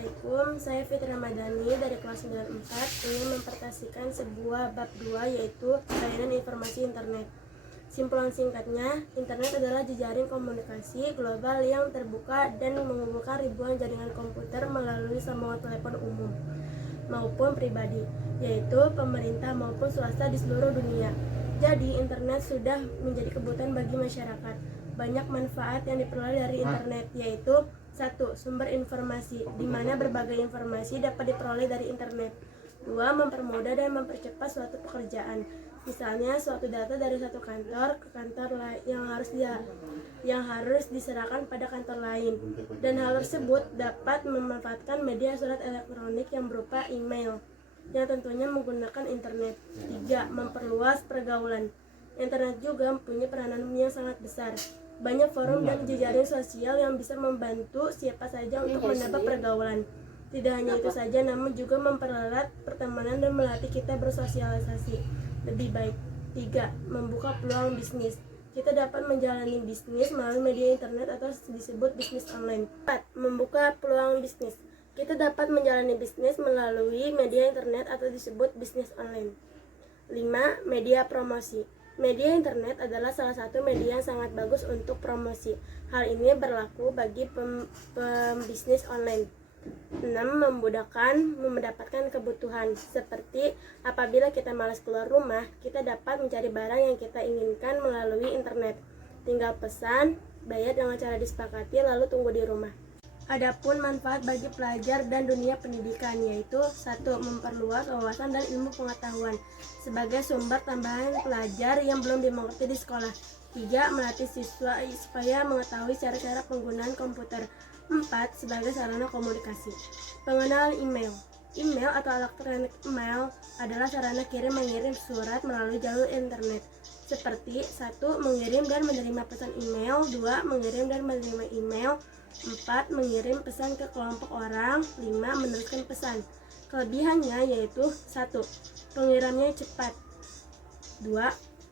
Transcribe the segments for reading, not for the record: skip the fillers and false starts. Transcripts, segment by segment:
Assalamualaikum, saya Fitri Ramadhani dari kelas 94 ingin mempresentasikan sebuah bab 2 yaitu layanan informasi internet. Simpulan singkatnya, internet adalah jejaring komunikasi global yang terbuka dan menghubungkan ribuan jaringan komputer melalui sambungan telepon umum maupun pribadi, yaitu pemerintah maupun swasta di seluruh dunia. Jadi, internet sudah menjadi kebutuhan bagi masyarakat. Banyak manfaat yang diperoleh dari internet, yaitu 1. Sumber informasi, di mana berbagai informasi dapat diperoleh dari internet. 2. Mempermudah dan mempercepat suatu pekerjaan. Misalnya, suatu data dari satu kantor ke kantor yang harus diserahkan pada kantor lain. Dan hal tersebut dapat memanfaatkan media surat elektronik yang berupa email, yang tentunya menggunakan internet. 3. Memperluas pergaulan. Internet juga mempunyai peranan yang sangat besar. Banyak forum dan jejaring sosial yang bisa membantu siapa saja untuk menambah pergaulan. Tidak hanya itu saja, namun juga mempererat pertemanan dan melatih kita bersosialisasi lebih baik. 3. Membuka peluang bisnis. Kita dapat menjalani bisnis melalui media internet atau disebut bisnis online. 4. Membuka peluang bisnis. Kita dapat menjalani bisnis melalui media internet atau disebut bisnis online. 5. Media promosi. Media internet adalah salah satu media yang sangat bagus untuk promosi. Hal ini berlaku bagi pembisnis online. 6. Mendapatkan kebutuhan. Seperti apabila kita malas keluar rumah, kita dapat mencari barang yang kita inginkan melalui internet. Tinggal pesan, bayar dengan cara disepakati, lalu tunggu di rumah. Adapun manfaat bagi pelajar dan dunia pendidikan, yaitu 1. Memperluas wawasan dan ilmu pengetahuan sebagai sumber tambahan pelajar yang belum dimengerti di sekolah. 3. Melatih siswa supaya mengetahui cara-cara penggunaan komputer. 4. Sebagai sarana komunikasi. Pengenalan email. Email atau elektronik email adalah sarana kirim-mengirim surat melalui jalur internet. Seperti 1. Mengirim dan menerima pesan email. 2. Mengirim dan menerima email. 4. Mengirim pesan ke kelompok orang. 5. Meneruskan pesan. Kelebihannya yaitu 1. Pengirimannya cepat. 2.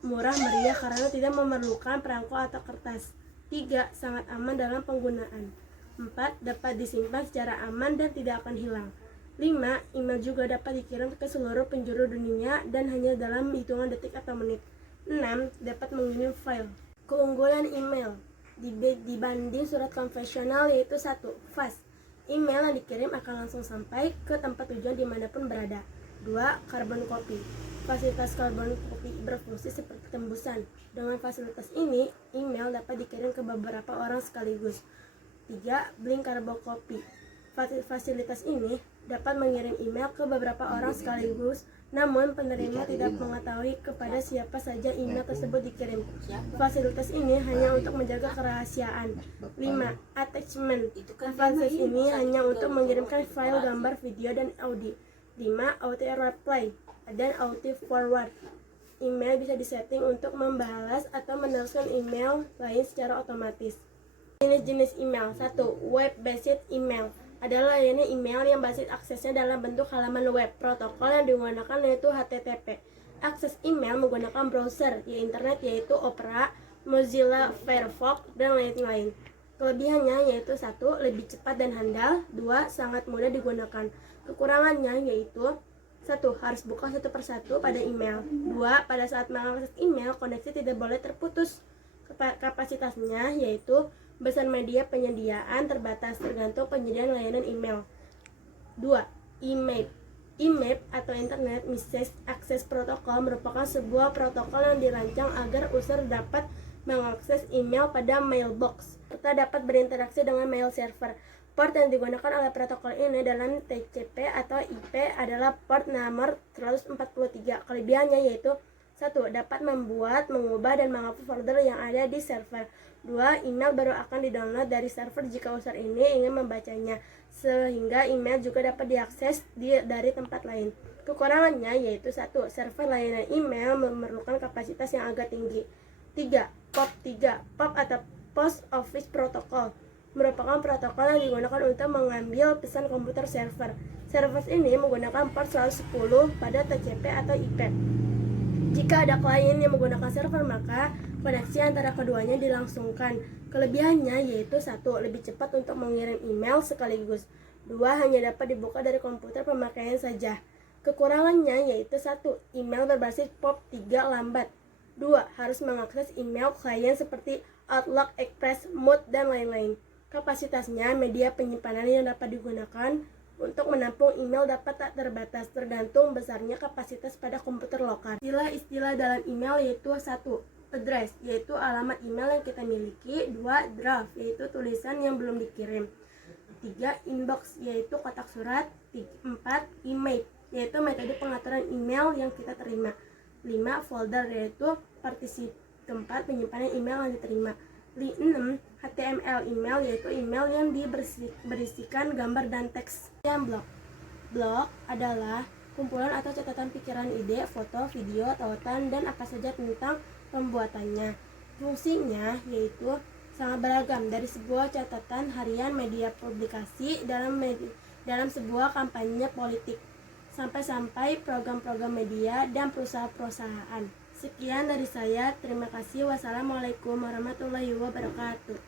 Murah meriah karena tidak memerlukan perangko atau kertas. 3. Sangat aman dalam penggunaan. 4. Dapat disimpan secara aman dan tidak akan hilang. 5. Email juga dapat dikirim ke seluruh penjuru dunia dan hanya dalam hitungan detik atau menit. 6. Dapat mengirim file. Keunggulan email dibanding surat konvensional yaitu 1. Fast. Email yang dikirim akan langsung sampai ke tempat tujuan dimanapun berada. 2. Carbon copy. Fasilitas carbon copy berfungsi seperti tembusan. Dengan fasilitas ini, email dapat dikirim ke beberapa orang sekaligus. 3. Blink carbon copy. Fasilitas ini dapat mengirim email ke beberapa orang sekaligus, namun penerima tidak mengetahui kepada siapa saja email tersebut dikirim. Fasilitas ini hanya untuk menjaga kerahasiaan. 5. Attachment. Fasilitas ini hanya untuk mengirimkan file gambar, video, dan audio. 5. Auto reply dan auto forward. Email bisa disetting untuk membalas atau meneruskan email lain secara otomatis. Jenis-jenis email. 1. Web-based email adalah layanan email yang basis aksesnya dalam bentuk halaman web. Protokol yang digunakan yaitu HTTP. Akses email menggunakan browser di internet yaitu Opera, Mozilla Firefox, dan lain-lain. Kelebihannya yaitu 1. Lebih cepat dan handal. 2. Sangat mudah digunakan. Kekurangannya yaitu 1. Harus buka satu persatu pada email. 2. Pada saat mengakses email, koneksi tidak boleh terputus. Kapasitasnya yaitu besar media penyediaan terbatas tergantung penyediaan layanan email. 2. IMAP. IMAP atau Internet Message Access Protocol merupakan sebuah protokol yang dirancang agar user dapat mengakses email pada mailbox serta dapat berinteraksi dengan mail server. Port yang digunakan oleh protokol ini dalam TCP atau IP adalah port nomor 143. Kelebihannya yaitu 1. Dapat membuat, mengubah, dan menghapus folder yang ada di server. 2. Email baru akan didownload dari server jika user ini ingin membacanya, sehingga email juga dapat diakses dari tempat lain. Kekurangannya yaitu 1. Server layanan email memerlukan kapasitas yang agak tinggi. 3. POP3. POP atau Post Office Protocol merupakan protokol yang digunakan untuk mengambil pesan komputer server. Server ini menggunakan port 110 pada TCP atau IP. Jika ada klien yang menggunakan server, maka koneksi antara keduanya dilangsungkan. Kelebihannya yaitu 1. Lebih cepat untuk mengirim email sekaligus. 2. Hanya dapat dibuka dari komputer pemakaian saja. Kekurangannya yaitu 1. Email berbasis POP 3 lambat. 2. Harus mengakses email klien seperti Outlook, Express, Mood, dan lain-lain. Kapasitasnya, media penyimpanan yang dapat digunakan untuk menampung email dapat tak terbatas, tergantung besarnya kapasitas pada komputer lokal. Istilah-istilah dalam email yaitu 1. Address, yaitu alamat email yang kita miliki. 2. Draft, yaitu tulisan yang belum dikirim. 3. Inbox, yaitu kotak surat. 4. Email, yaitu metode pengaturan email yang kita terima. 5. Folder, yaitu partisi tempat penyimpanan email yang diterima. 6. HTML email, yaitu email yang berisikan gambar dan teks. Yang blog. Blog adalah kumpulan atau catatan pikiran, ide, foto, video, tautan, dan apa saja tentang pembuatannya. Fungsinya yaitu sangat beragam, dari sebuah catatan harian, media publikasi dalam sebuah kampanye politik, sampai program-program media dan perusahaan-perusahaan. Sekian dari saya, terima kasih. Wassalamualaikum warahmatullahi wabarakatuh.